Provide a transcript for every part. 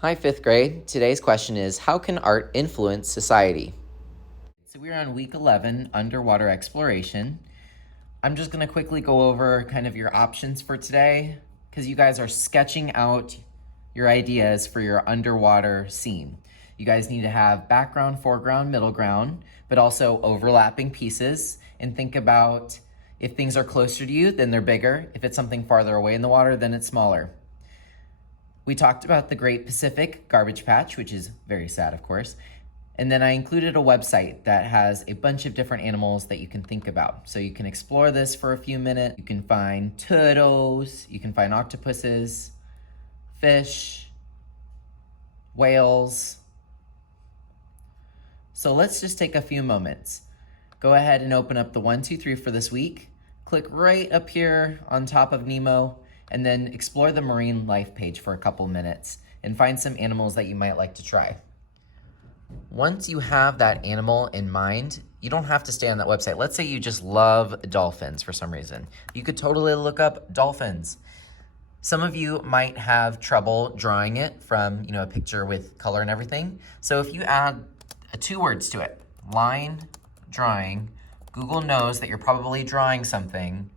Hi, fifth grade. Today's question is, how can art influence society? So we're on week 11, underwater exploration. I'm just gonna quickly go over kind of your options for today because you guys are sketching out your ideas for your underwater scene. You guys need to have background, foreground, middle ground, but also overlapping pieces, and think about if things are closer to you, then they're bigger. If it's something farther away in the water, then it's smaller. We talked about the Great Pacific Garbage Patch, which is very sad, of course. And then I included a website that has a bunch of different animals that you can think about. So you can explore this for a few minutes. You can find turtles, you can find octopuses, fish, whales. So let's just take a few moments. Go ahead and open up the 1, 2, 3 for this week. Click right up here on top of Nemo, and then explore the marine life page for a couple minutes and find some animals that you might like to try. Once you have that animal in mind, you don't have to stay on that website. Let's say you just love dolphins for some reason. You could totally look up dolphins. Some of you might have trouble drawing it from, a picture with color and everything. So if you add 2 words to it, line drawing, Google knows that you're probably drawing something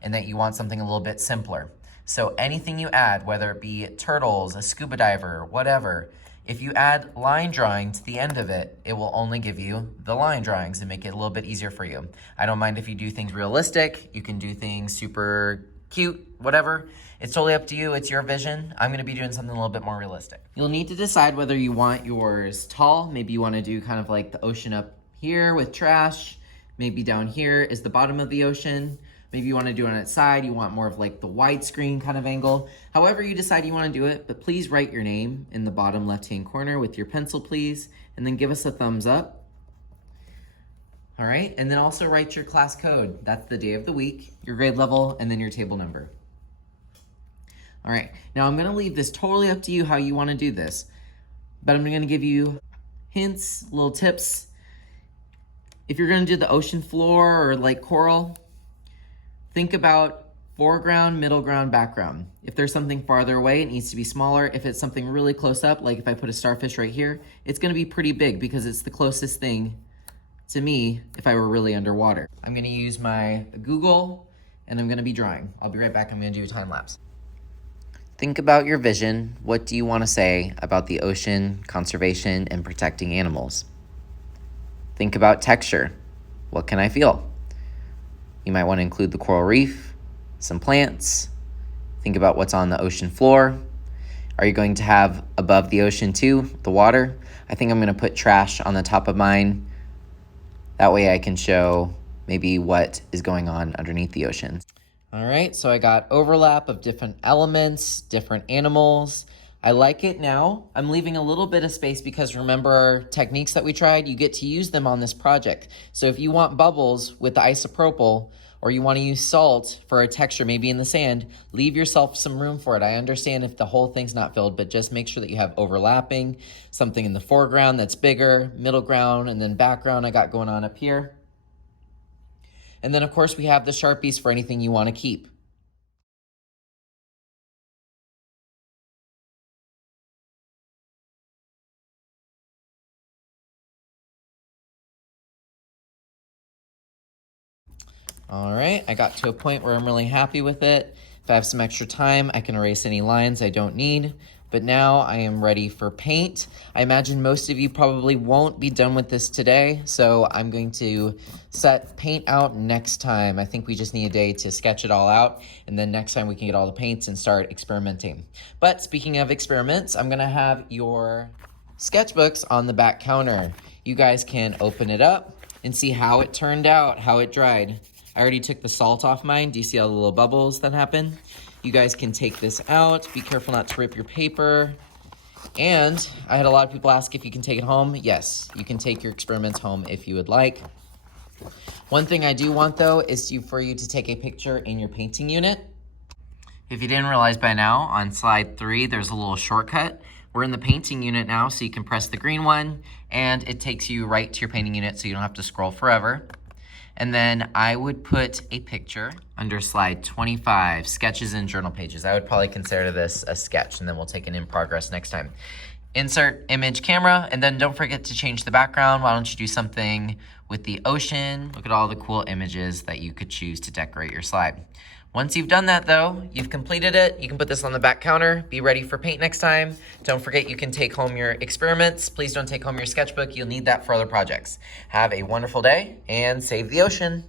and that you want something a little bit simpler. So anything you add, whether it be turtles, a scuba diver, whatever, if you add line drawing to the end of it, it will only give you the line drawings and make it a little bit easier for you. I don't mind if you do things realistic. You can do things super cute, whatever. It's totally up to you. It's your vision. I'm gonna be doing something a little bit more realistic. You'll need to decide whether you want yours tall. Maybe you wanna do kind of like the ocean up here with trash. Maybe down here is the bottom of the ocean. Maybe you want to do it on its side. You want more of like the widescreen kind of angle. However you decide you want to do it, but please write your name in the bottom left-hand corner with your pencil, please, and then give us a thumbs up. All right, and then also write your class code. That's the day of the week, your grade level, and then your table number. All right, now I'm gonna leave this totally up to you how you want to do this, but I'm gonna give you hints, little tips. If you're gonna do the ocean floor or like coral, think about foreground, middle ground, background. If there's something farther away, it needs to be smaller. If it's something really close up, like if I put a starfish right here, it's gonna be pretty big because it's the closest thing to me if I were really underwater. I'm gonna use my Google and I'm gonna be drawing. I'll be right back, I'm gonna do a time lapse. Think about your vision. What do you wanna say about the ocean, conservation, and protecting animals? Think about texture. What can I feel? You might want to include the coral reef, some plants. Think about what's on the ocean floor. Are you going to have above the ocean too, the water? I think I'm going to put trash on the top of mine. That way I can show maybe what is going on underneath the ocean. All right, so I got overlap of different elements, different animals. I like it now. I'm leaving a little bit of space because remember our techniques that we tried? You get to use them on this project. So if you want bubbles with the isopropyl, or you want to use salt for a texture, maybe in the sand, leave yourself some room for it. I understand if the whole thing's not filled, but just make sure that you have overlapping, something in the foreground that's bigger, middle ground, and then background I got going on up here. And then of course we have the Sharpies for anything you want to keep. All right, I got to a point where I'm really happy with it. If I have some extra time, I can erase any lines I don't need. But now I am ready for paint. I imagine most of you probably won't be done with this today, so I'm going to set paint out next time. I think we just need a day to sketch it all out, and then next time we can get all the paints and start experimenting. But speaking of experiments, I'm gonna have your sketchbooks on the back counter. You guys can open it up and see how it turned out, how it dried. I already took the salt off mine. Do you see all the little bubbles that happen? You guys can take this out. Be careful not to rip your paper. And I had a lot of people ask if you can take it home. Yes, you can take your experiments home if you would like. One thing I do want though is for you to take a picture in your painting unit. If you didn't realize by now, on slide 3, there's a little shortcut. We're in the painting unit now, so you can press the green one and it takes you right to your painting unit so you don't have to scroll forever. And then I would put a picture under slide 25, sketches and journal pages. I would probably consider this a sketch, and then we'll take an in progress next time. Insert image camera, and then don't forget to change the background. Why don't you do something with the ocean? Look at all the cool images that you could choose to decorate your slide. Once you've done that though, you've completed it, you can put this on the back counter, be ready for paint next time. Don't forget you can take home your experiments. Please don't take home your sketchbook. You'll need that for other projects. Have a wonderful day and save the ocean.